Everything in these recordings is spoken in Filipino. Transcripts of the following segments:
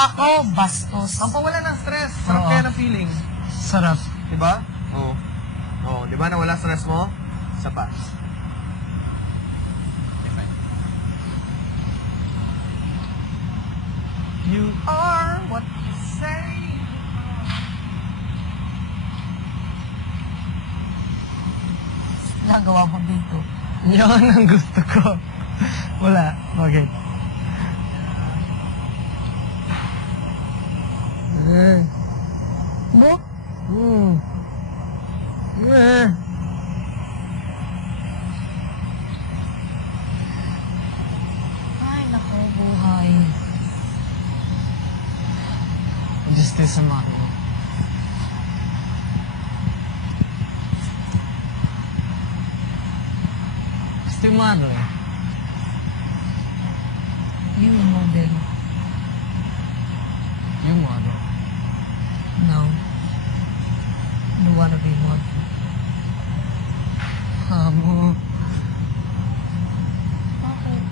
Ako, bastos. Pampawala ng stress. Sarap kaya ng feeling. Sarap. Diba? Oo. Oo, di ba nawala stress mo? Isa pa. You are what you say. Nagawa mo dito. Yan ang gusto ko. Wala. Bakit? Mo? Ay, nako, buhay. Just do some money. Just do modeling. You model. You model. No. Don't wanna be model. Amo. Bakit?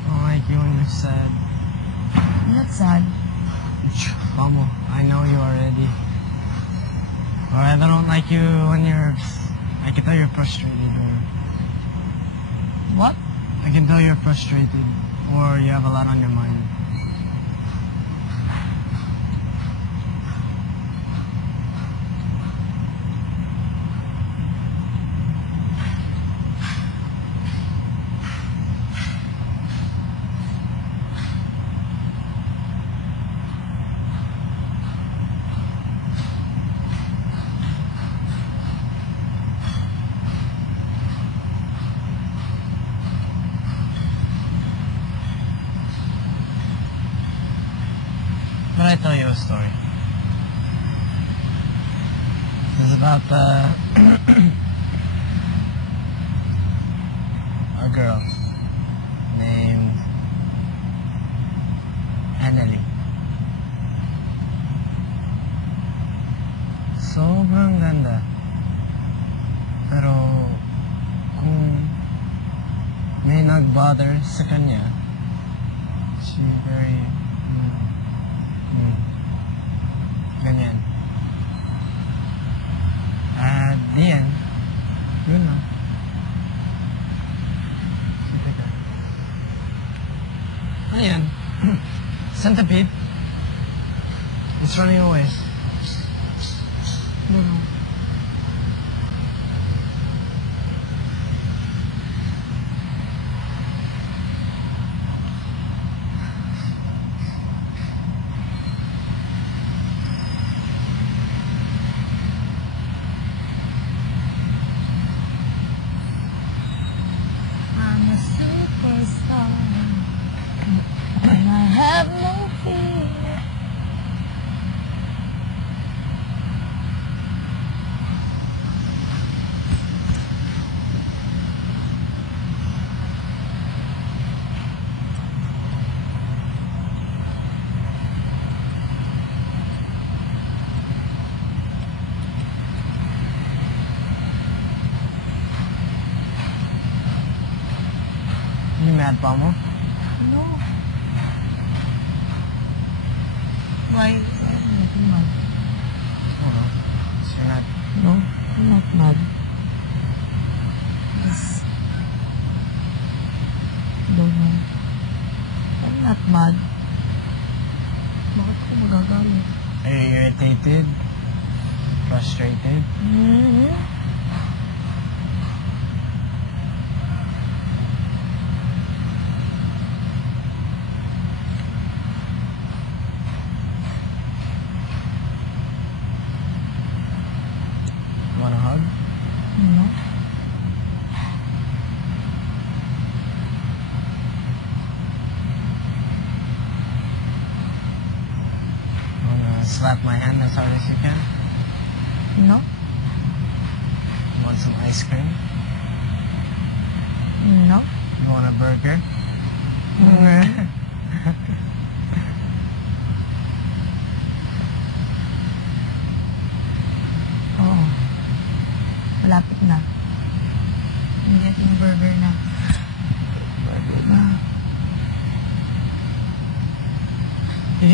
I don't like you when you're sad. I'm not sad. Amo, I know you already. Or I don't like you when you're... I can tell you're frustrated or... What? I can tell you're frustrated or you have a lot on your mind. But I tell you a story. It's about a girl named Annalie. Sobrang ganda. Pero kung may nag-bother sa kanya, she very... ganyan. At the end, yun na. Sige ka. Ayan. Centipede. It's running away. No. I'm a superstar, and I have no fear. You mad, Pomo? No. Why? I'm not mad. Oh no. So you're not... No, I'm not mad. Yes. Don't know. I'm not mad. Bakit ko magagalit? Are you irritated? Frustrated? Mm-hmm. You want a hug? No. Wanna slap my hand as hard as you can? No? Want some ice cream? No? You want a burger? Oo. Malapit na. I'm getting burger na. Burger na.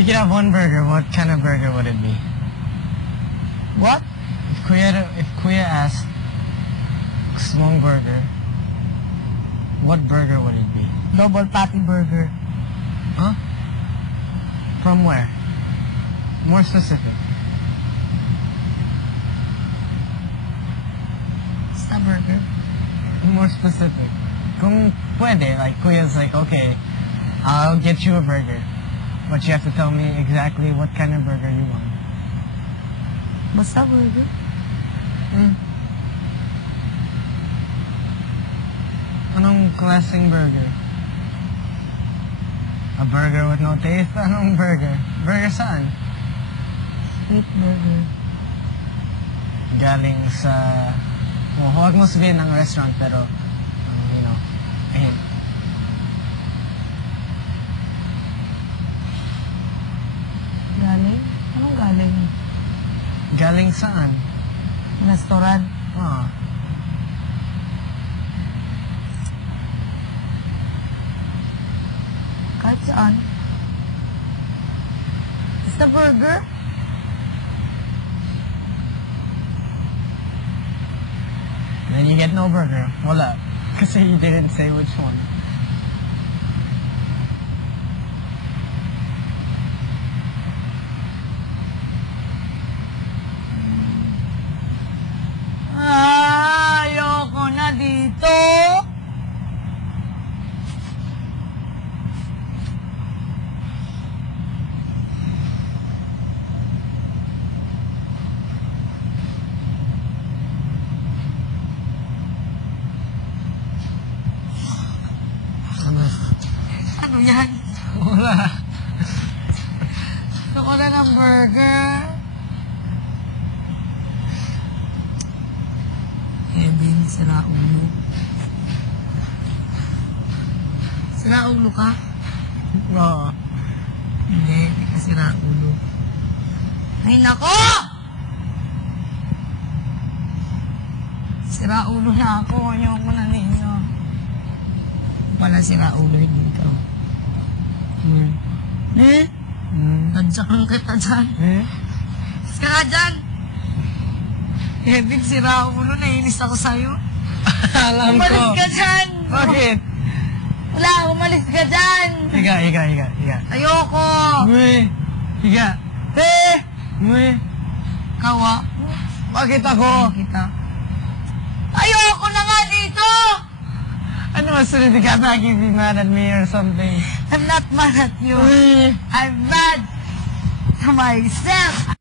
you could have one burger, what kind of burger would it be? What? If Kuya asked Smong burger, what burger would it be? Double patty burger. Huh? From where? More specific. Basta burger. More specific. Kung pwede, like Kuya's like, okay, I'll get you a burger. But you have to tell me exactly what kind of burger you want. Basta burger. Anong klaseng burger? A burger with no taste? Anong burger? Burger saan? Meat burger. Galing sa... Oh, huwag mo sabihin ng restaurant pero, you know, a hint. Galing? Anong galing? Galing saan? Restaurant. Ah. Kahit saan. Basta burger. Then you get no burger. Wala. Kasi you didn't say which one. Ayoko na dito. Ano yan? Wala. Gusto ko na ng burger. Kevin, sira ulo. Sira ulo ka? Oo. Hindi ka sira ulo. Ay, nako! Sira ulo na ako. Ayoko na ninyo. Pala sira ulo, hindi ikaw. Tadyakan kita dyan. Kas ka dyan. Kevin, sira ulo. Nainis ako sa'yo. Alam ko. Umalis ka dyan. Bakit? Wala, umalis ka dyan. Higa. Ayoko. Uy. Higa. Uy. Kawa. Bakit ako? Kita. Ayoko na nga dito. Ano mas sunod ka na? Be mad at me or something? I'm not mad at you. Uy. I'm mad to myself.